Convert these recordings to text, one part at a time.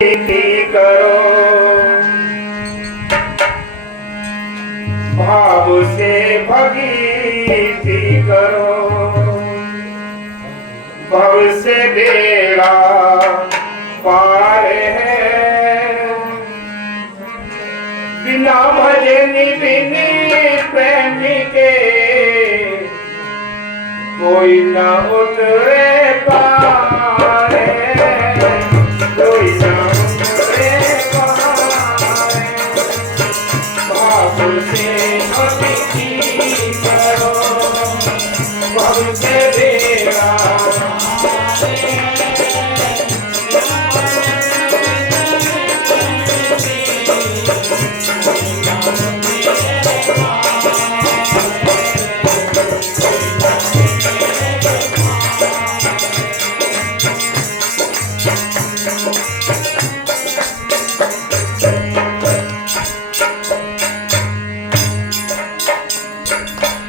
करो भाव से भगीति करो, भव से बेड़ा पार है। बिना भजनी बिनी प्रेमी के कोई न उतरे पार है, कोई न उतरे पार है। भाव से भक्ति करो, भव से बेड़ा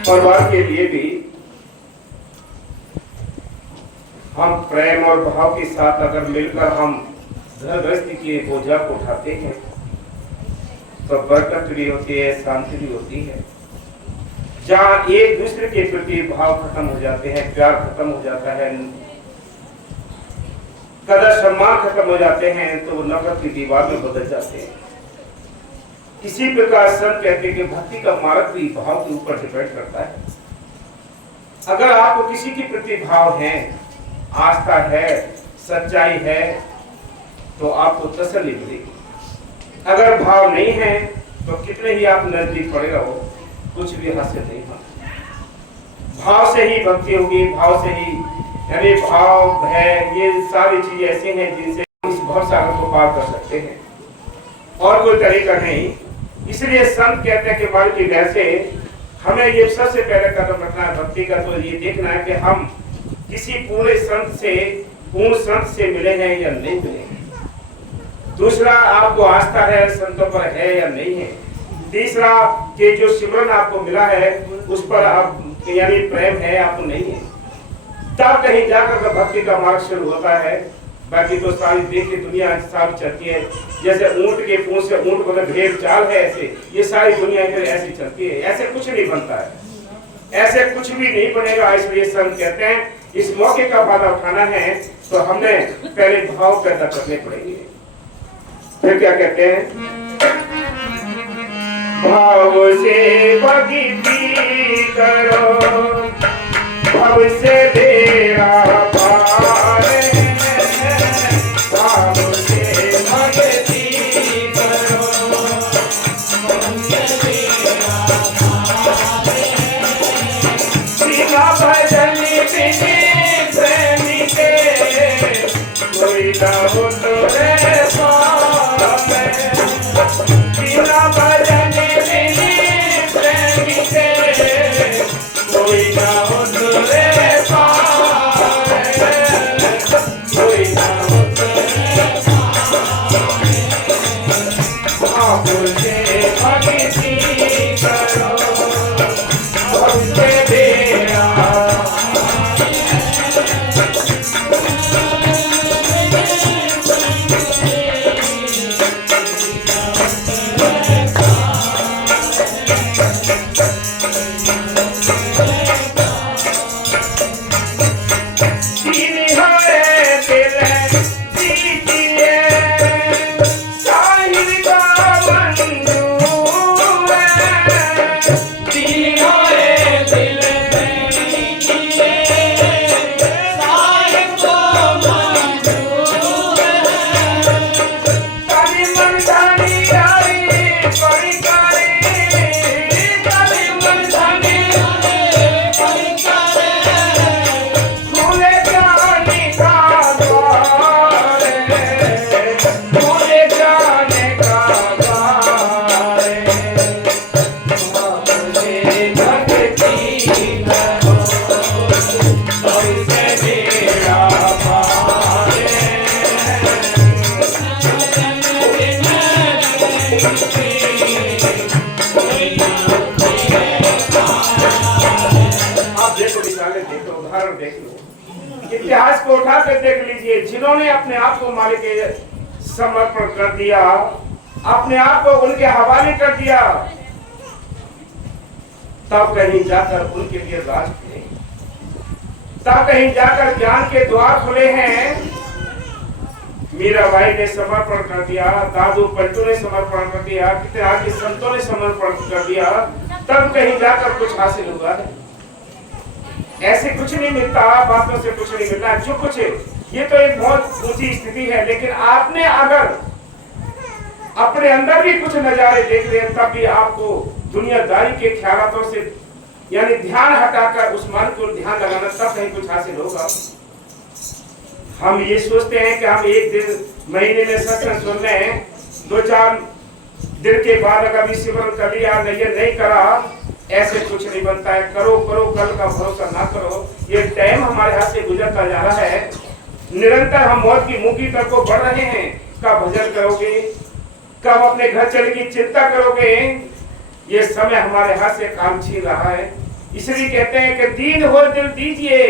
परिवार के लिए भी हम प्रेम और भाव के साथ अगर मिलकर हम घर गृहस्थी के बोझा को उठाते हैं तो बरकत भी होती है, शांति भी होती है। जहाँ एक दूसरे के प्रति भाव खत्म हो जाते हैं, प्यार खत्म हो जाता है, कदर सम्मान खत्म हो जाते हैं, तो नफरत की दीवार में बदल जाते हैं। इसी प्रकार संत कहते हैं कि भक्ति का मार्ग भी भाव के ऊपर डिपेंड करता है। अगर आपको किसी के प्रति भाव है, आस्था है, सच्चाई है, तो आपको तसल्ली मिलेगी। अगर भाव नहीं है तो कितने ही आप नजदीक पड़े रहो, कुछ भी हासिल नहीं होगा। भाव से ही भक्ति होगी, भाव से ही, यानी भाव है, ये सारी चीजें ऐसी हैं जिनसे इस भवसागर को पार कर सकते हैं, और कोई तरीका नहीं। इसलिए संत कहते हैं कि मान की वैसे हमें ये सबसे पहले कदम रखना है भक्ति का, तो ये देखना है कि हम किसी पूर्ण संत से मिले हैं या नहीं मिले हैं। दूसरा, आपको आस्था है संतों पर है या नहीं है। तीसरा, कि जो सिमरन आपको मिला है उस पर आप यानी प्रेम है आपको नहीं है, तब कहीं जाकर भक्ति का मार्ग शुरू होता है। बाकी तो सारी देश की दुनिया सारी चलती है, जैसे ऊंट के पूंछ से ऊंट को भेड़ चाल है, ऐसे ये सारी दुनिया इधर ऐसी चलती है। ऐसे कुछ नहीं बनता है, ऐसे कुछ भी नहीं बनेगा। इसलिए संत कहते हैं इस मौके का फायदा उठाना है तो हमें पहले भाव पैदा करने पड़ेंगे। फिर क्या कहते हैं, भाव से भक्ति करो, भव से बेड़ा पार है। भाव से भक्ति करो, भव से बेड़ा पार है। बिना भजनी बिनी प्रेमी के कोई न उतरे पार है। बिना भजनी बिनी प्रेमी के कोई न उतरे पार है, कोई न उतरे पार है। भाव से भक्ति करो, भव से बेड़ा इतिहास को उठाकर देख लीजिए, जिन्होंने अपने आप को मालिक समर्पण कर दिया, अपने आप को उनके हवाले कर दिया, तब कहीं जाकर उनके लिए राज खुले, तब कहीं जाकर ज्ञान के द्वार खुले हैं। मीराबाई ने समर्पण कर दिया, दादू पलटू ने समर्पण कर दिया, कितने आगे संतों ने समर्पण कर दिया, तब कहीं जाकर कुछ हासिल हुआ है। ऐसे कुछ नहीं मिलता, बातों से कुछ नहीं मिलता। जो कुछ ये तो एक बहुत ऊंची स्थिति है, लेकिन आपने अगर अपने अंदर भी कुछ नजारे देख रहे हैं, तब भी आपको दुनियादारी के ख्यालों से यानी ध्यान हटाकर उस मन को ध्यान लगाना, तब कहीं कुछ हासिल होगा। हम ये सोचते हैं कि हम एक दिन महीने में सत्संग सुन रहे हैं, 2-4 दिन के बाद अगर सिमरन कर लिया, नहीं करा, ऐसे कुछ नहीं बनता है। करो करो, कल का भरोसा ना करो। ये टाइम हमारे हाथ से गुजरता जा रहा है, निरंतर हम मौत की मुंह की तरफ को बढ़ रहे हैं। कब भजन करोगे, कब अपने घर चलने की चिंता करोगे, ये समय हमारे हाथ से काम छीन रहा है। इसलिए कहते हैं कि दीन हो दिल दीजिए,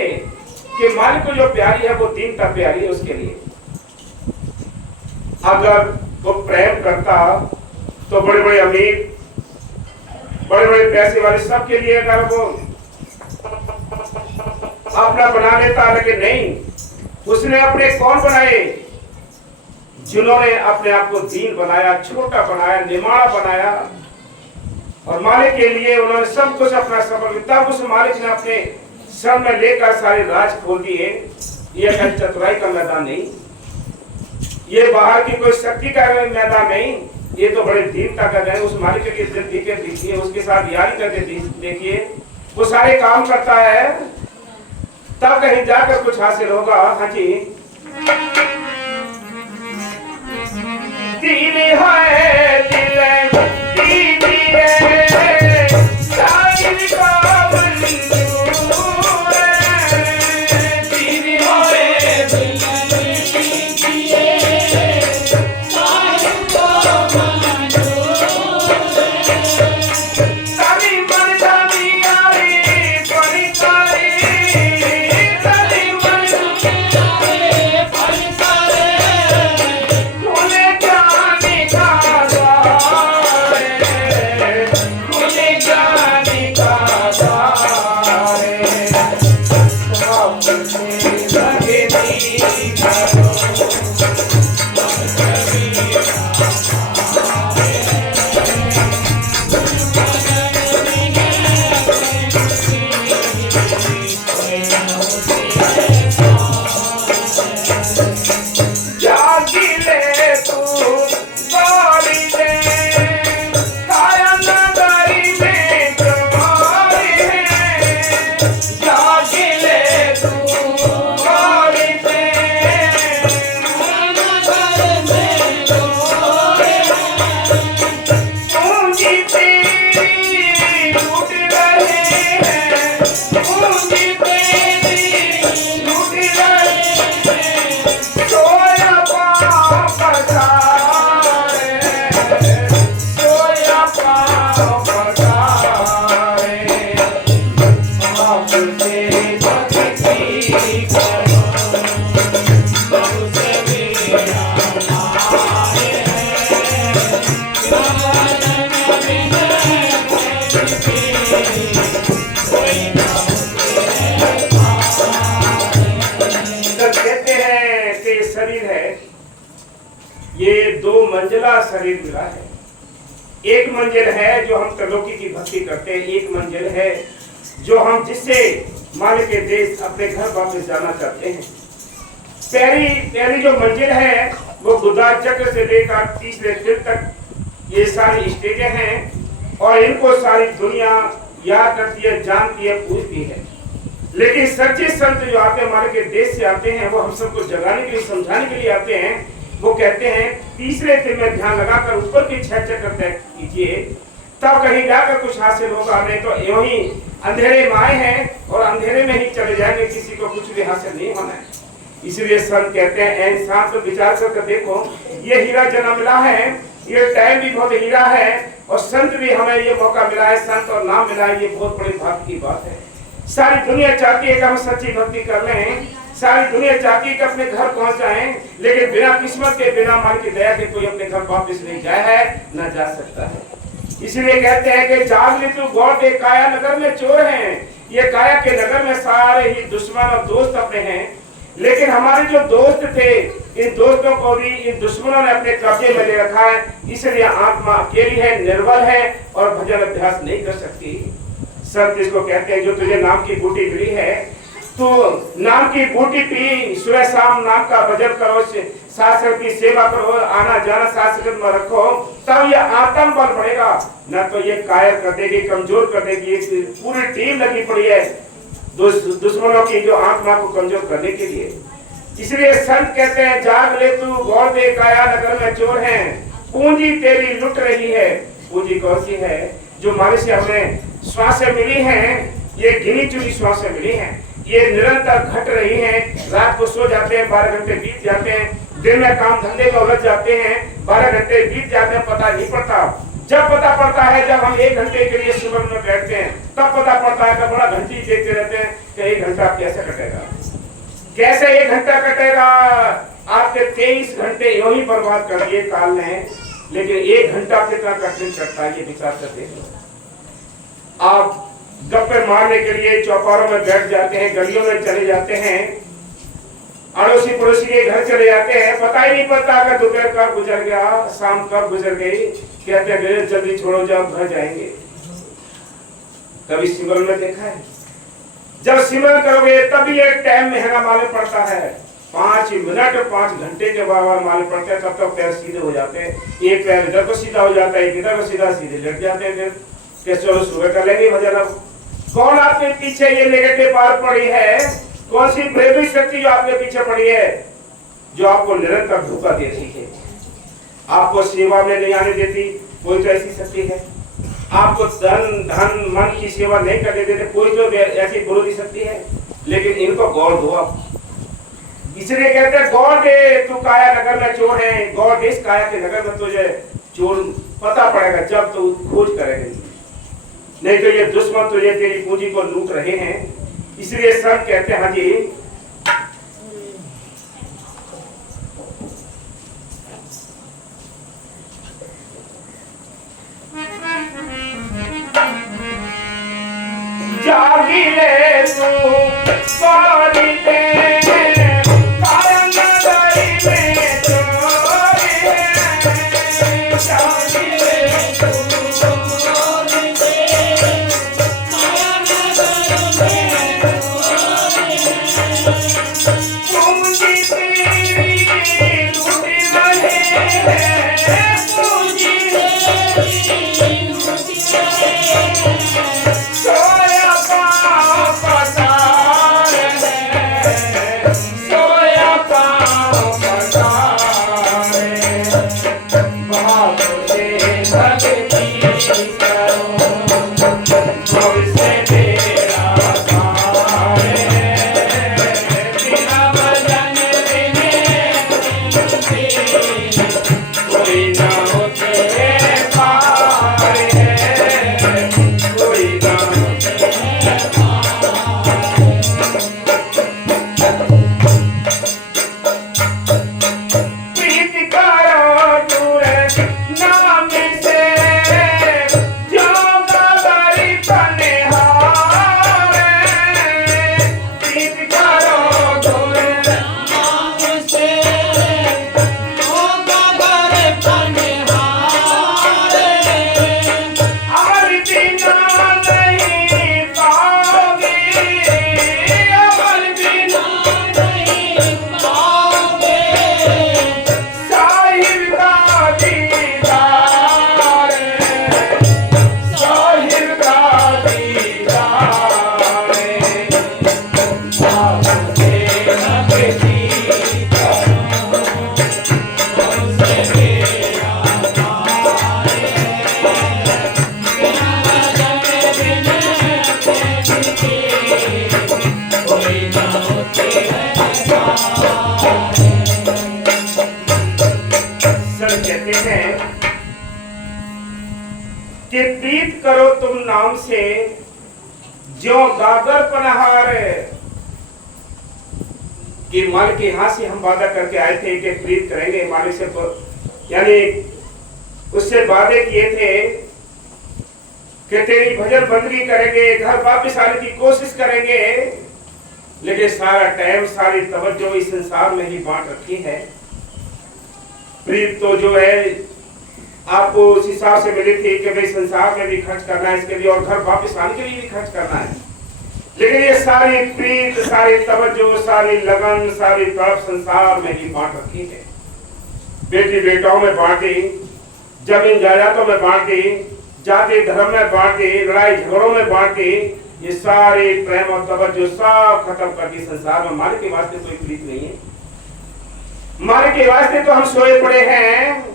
कि मालिक को जो प्यारी है वो दीनता प्यारी है उसके लिए। अगर वो प्रेम करता तो बड़े बड़े अमीर, बड़े बड़े पैसे वाले सबके लिए अगर वो अपना बना लेता, लेकिन नहीं, उसने अपने कौन बनाए, जिन्होंने अपने आप को दीन बनाया, छोटा बनाया, निमाड़ा बनाया, और मालिक के लिए उन्होंने सब कुछ अपना समर्पित, तब उस मालिक ने अपने सर में लेकर सारे राज खोल दिए। ये चतुराई का मैदान नहीं, ये बाहर की कोई शक्ति का मैदान नहीं, ये तो बड़े दीनता का है। उस मालिक के दिल देखिए, उसके साथ यारी करके देखिए, वो सारे काम करता है, तब कहीं जाकर कुछ हासिल होगा। हाँ जी, दिल है दिल दीजिए, शायर का मंजूर है, दिल है दिल दीजिए, शायर का मंजूर है, ताली मन जानी यारी परिकारी, ताली मन जानी परिकारी, खुले जाने का द्वार है, खुले जाने का द्वार है, सबसे लगती करो, जागिले तू गौरी दे, काया नगरी में तुम्हारी है, जागिले तू गौरी दे, काया नगरी में तुम्हारी है, पूंजी तेरी लूट रहे हैं, पूंजी तेरी लूट रहे हैं, सोया पाँव पसारे, सोया पाँव पसारे, आपसे भक्ति करो, बहुते मेरा माए हैं, भगवान तब कहते हैं कि ये शरीर है, ये 2 मंजिला शरीर मिला है। एक मंजिल है जो हम त्रिलोकी की भक्ति करते हैं, एक मंजिल है जो हम जिससे मालिक के देश अपने घर वापस जाना चाहते हैं। पहली जो मंजिल है वो बुधा चक्र से लेकर तीसरे दिल तक ये सारी स्टेजें हैं, और इनको सारी दुनिया याद करती है, जानती है, पूजती है। लेकिन सच्चे संत जो आते हैं, हमारे के देश से आते हैं, वो हम सबको जगाने के लिए, समझाने के लिए आते हैं। वो कहते हैं तीसरे दिन में ध्यान लगाकर ऊपर की 6 चक्र तय कीजिए, तब कहीं जाकर कुछ हासिल होगा, नहीं तो यूं ही अंधेरे में आए हैं और अंधेरे में ही चले जाएंगे, किसी को कुछ भी हासिल नहीं होना है। इसलिए संत कहते हैं इंसान को विचार करके देखो, ये हीरा जन्म मिला है, ये टाइम भी बहुत हीरा है, और संत भी हमें ये मौका मिला है, संत और नाम मिला है, ये बहुत बड़ी भाग्य की बात है। सारी दुनिया चाहती है कि हम सच्ची भक्ति कर लें, सारी दुनिया चाहती है कि अपने घर पहुंच जाएं, लेकिन बिना किस्मत के, बिना माल की दया के कोई अपने घर वापस नहीं गया है, न जा सकता है। इसलिए कहते हैं कि जाग ले तू गौर दे, काया नगर में चोर हैं। ये काया के नगर में सारे ही दुश्मन और दोस्त अपने हैं, लेकिन हमारे जो दोस्त थे, इन दोस्तों को भी इन दुश्मनों ने अपने कब्जे में ले रखा है। इसलिए आत्मा अकेली है, निर्बल है और भजन अभ्यास नहीं कर सकती। संत इसको कहते हैं, जो तुझे नाम की बूटी मिली है, तो नाम की बूटी पी, सुबह शाम नाम का भजन करो, शास्त्र की सेवा करो, आना जाना शास्त्र में रखो, तब ये आत्म बल बढ़ेगा। न तो ये कायर कर देगी, कमजोर कर देगी। पूरी टीम लगी पड़ी है दुश्मनों की, जो आत्मा को कमजोर करने के लिए। इसलिए संत कहते हैं, जाग ले तू गौर दे, काया नगर में चोर हैं, पूंजी तेरी लुट रही है। पूंजी कौन सी है? जो मनुष्य हमें श्वासें मिली हैं, ये गिनी चुनी श्वासें मिली हैं, ये निरंतर घट रही हैं। रात को सो जाते हैं, 12 घंटे बीत जाते हैं, दिन में काम धंधे में उलझ जाते हैं, 12 घंटे बीत जाते हैं, पता नहीं पड़ता। जब पता पड़ता है, जब हम 1 घंटे के लिए सुबह में बैठते हैं, तब पता पड़ता है कि बड़ा घंटी देखते रहते हैं कि 1 घंटा कैसे कटेगा, कैसे 1 घंटा कटेगा। आपके 23 घंटे यूं ही बर्बाद कर दिए काल ने, लेकिन 1 घंटा कितना कठिन कटता है, ये विचार करते हैं। आप गप्पे मारने के लिए चौपारों में बैठ जाते हैं, गलियों में चले जाते हैं, अड़ोसी पड़ोसी के घर चले जाते हैं, पता ही नहीं पड़ता कि दोपहर कब गुजर गया, शाम कब गुजर गई। कहते हैं जल्दी छोड़ो, जब घर जाएंगे। कभी सिमरन में देखा है? जब सिमरन करोगे तब ये टाइम महंगा मालूम पड़ता है। 5 मिनट 5 घंटे के बाद मालूम पड़ता है, तब तक पैर सीधे हो जाते हैं। एक पैर इधर को सीधा हो जाता है, एक इधर को सीधा, सीधे लेट जाते हैं। फिर कैसे चलो सुबह कर लेंगे भजन। अब कौन आपके पीछे ये नेगेटिव बात पड़ी है? कौन सी प्रेमी शक्ति जो आपके पीछे पड़ी है, जो आपको निरंतर धोखा देती है, आपको सेवा में नहीं आने देती? कोई तो ऐसी शक्ति है। आपको धन मन की सेवा नहीं करने देते, कोई तो ऐसी विरोधी शक्ति है। लेकिन इनको गौर दो आप। इसलिए कहते हैं, गौर दे तू काया नगर में चोर है। गौर दे इस काया के नगर में तुझे चोर पता पड़ेगा जब तू खोज करेगा, नहीं तो ये दुश्मन तुझे तेरी पूंजी को लूट रहे हैं। इसलिए सब कहते हैं, हाँ जी, जागी ले तू सॉरी दे, काया नगरी में चोर है। जागी ले तू सॉरी दे, काया नगरी में चोर है। पूंजी तेरी लूट रहे हैं, पूंजी तेरी लूट रहे हैं। सोया पाँव पसार है, सोया पाँव पसार है। बाप से भक्ति करो, मुझसे तेरा प्यार है। बिना भजन बिने कोई ना हो तेरे पार है, कोई ना हो तेरे पार। प्रीत करो तुरे नाम से, जो गगरी पनिहारे। प्रीत करो तुरे नाम से, जो गगरी पनिहारे। अमर बिना नहीं पाओगे, अमर बिना नहीं पाओगे। साहिब का दीदार है, साहिब का दीदार है। बाप से भक्ति करो, मुझसे तेरा प्यार है। बिना भजन बिने कोई ना हो तेरे पार। सर कहते हैं कि प्रीत करो तुम नाम से, जो गागर पनहार। कि मालिक के यहाँ से हम वादा करके आए थे कि प्रीत करेंगे मालिक से, यानी उससे वादे किए थे कि तेरी भजन बंदगी करेंगे, घर वापस आने की कोशिश करेंगे, लेकिन सारा टाइम सारी तवज्जो इस संसार में ही बांट रखी है। प्रीत तो जो है आपको उस हिसाब से मिली थी कि भाई संसार में भी खर्च करना है इसके लिए और घर वापस आने के लिए भी खर्च करना है, लेकिन ये सारी प्रीत, सारी तवज्जो, सारी लगन, सारी तड़प संसार में ही बांट रखी है। बेटी बेटाओं में बांटी, जमीन जायदादों में बांटी, जाति धर्म में बांटी, लड़ाई झगड़ों में बांटी, ये सारे प्रेम और तवज्जो सब खत्म कर दी संसार में। मालिक के वास्ते कोई प्रीत नहीं है, मालिक के वास्ते तो हम सोए पड़े हैं।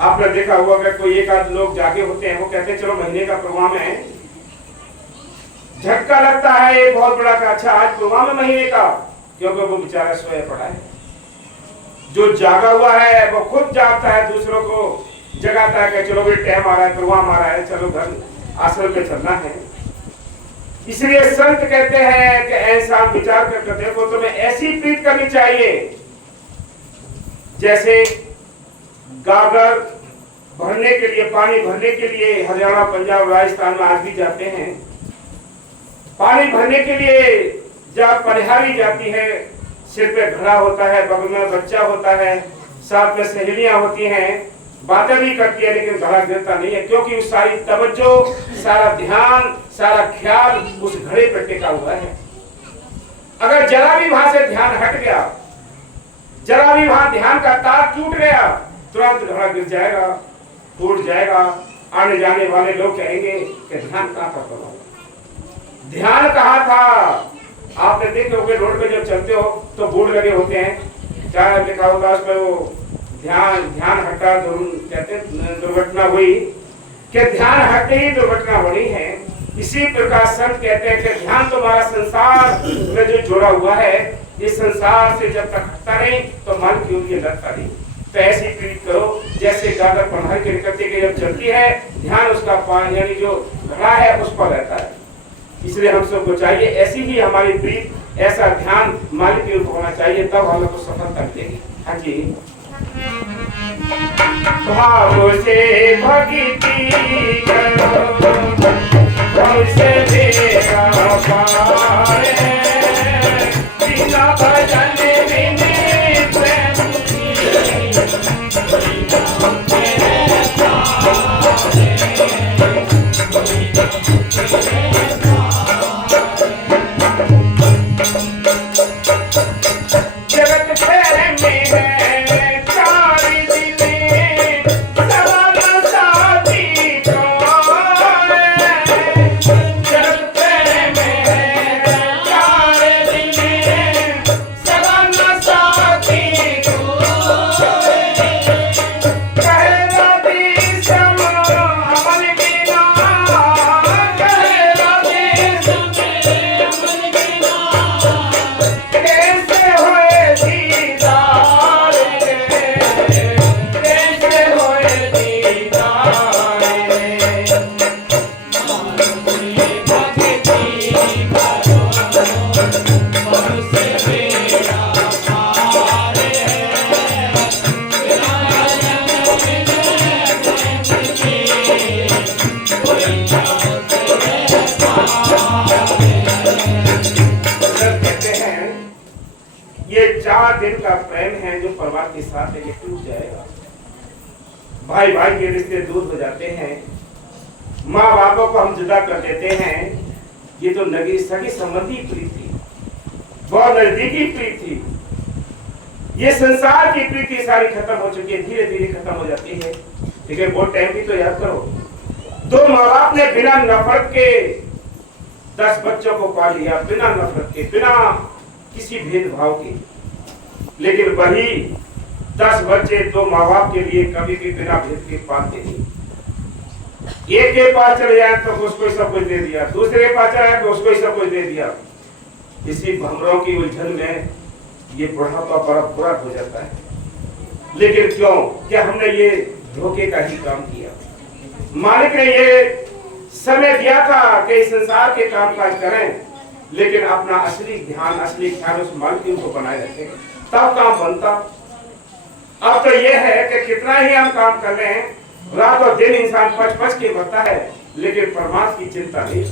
आपने देखा हुआ कि कोई एक आध लोग जागे होते हैं, वो कहते हैं चलो महीने का प्रोग्राम है, झटका लगता है एक बहुत बड़ा का अच्छा आज प्रोग्राम है महीने का, क्योंकि वो बेचारा सोया पड़ा है। जो जागा हुआ है वो खुद जागता है, दूसरों को जगाता है कि चलो भाई टाइम आ रहा है, प्रोग्राम आ रहा है, चलो घर आश्रम पे चलना है। इसलिए संत कहते हैं कि ऐसा विचार करके देखो, तुम्हें ऐसी प्रीत करनी चाहिए जैसे गागर भरने के लिए, पानी भरने के लिए हरियाणा, पंजाब, राजस्थान में आज भी जाते हैं। पानी भरने के लिए जब पनिहारी जाती है, सिर पे घड़ा होता है, बगल में बच्चा होता है, साथ में सहेलियां होती हैं, बातें भी करती है, लेकिन घड़ा गिरता नहीं है, क्योंकि उस सारी तवज्जो, सारा ध्यान, सारा ख्याल उस घड़े पर टिका हुआ है। अगर जरा भी वहां से ध्यान हट गया, जरा भी वहां ध्यान का तार टूट गया, तुरंत घड़ा गिर जाएगा, टूट जाएगा। आने जाने वाले लोग कहेंगे कि ध्यान कहाँ पर करो, ध्यान कहाँ था। आपने देखे होंगे रोड पे जब चलते हो तो बोर्ड लगे होते हैं, क्या लिखा होगा उस पर, वो ध्यान हटा, कहते हैं दुर्घटना हुई, कि ध्यान हटते ही दुर्घटना होनी है। इसी प्रकार संत कहते हैं कि ध्यान तुम्हारा संसार में जो जुड़ा हुआ है, इस संसार से जब तक हटता नहीं तो मन की ओर लगता नहीं। तो ऐसी प्रीत करो जैसे गागर पन्हार के निकलते के जब चलती है, ध्यान उसका पानी यानी जो घड़ा है उस पर रहता है। इसलिए हम सबको चाहिए ऐसी ही हमारी प्रीत, ऐसा ध्यान मालिक की ओर होना चाहिए, तब हमें को सफलता मिलेगी। हाँ जी, भाव से भक्ति करो, भाव से बेड़ा पार है, बिना भजन बिन प्रेम जगत में है चारि दिने, सवन साथी कौन, जगत में है चारि दिने, सवन साथी कौन, कहला दी सम अमन बिना, कहला दी सम अमन बिना, कैसे होए दीदार रे, कैसे होए दीदार रे, मानुषी भक्ति करो, मनुष्य बेड़ा पार है, कहते हैं ये 4 दिन का प्रेम है जो परिवार के साथ है, ये टूट जाएगा। भाई भाई के रिश्ते दूर हो जाते हैं, माँ बापों को हम जुदा कर देते हैं। ये तो नगी सगी संबंधी प्रीत थी, बहुत नजदीकी प्रीत थी। ये संसार की प्रीति सारी खत्म हो चुकी है, धीरे धीरे खत्म हो जाती है। लेकिन वो टाइम भी तो याद करो, 2 माँ बाप ने बिना नफरत के 10 बच्चों को पाल लिया, बिना नफरत के, बिना किसी भेदभाव के। लेकिन वही 10 बच्चे 2 माँ बाप के लिए कभी भी बिना भेद के पालते नहीं। एक के पास चले जाए तो उसको ही सब कुछ दे दिया, दूसरे के पास चले तो उसको ही सब कुछ दे दिया। इसी भमरों की उलझन में ये बुढ़ापा बड़ा बुरा हो जाता है। लेकिन क्यों? क्या हमने ये धोखे का ही काम किया? मालिक ने ये समय दिया था कि इस संसार के काम काज करें, लेकिन अपना असली ध्यान, असली ख्याल उस मालकिन को बनाए रखें, तब काम बनता। अब तो यह है कि कितना ही हम काम कर लें, रात और दिन इंसान पच के मरता है, लेकिन परमात्मा की चिंता नहीं।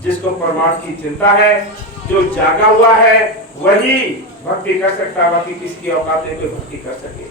जिसको परमात्मा की चिंता है, जो जागा हुआ है, वही भक्ति कर सकता है। बाकी किसकी औकात है कोई भक्ति कर सके।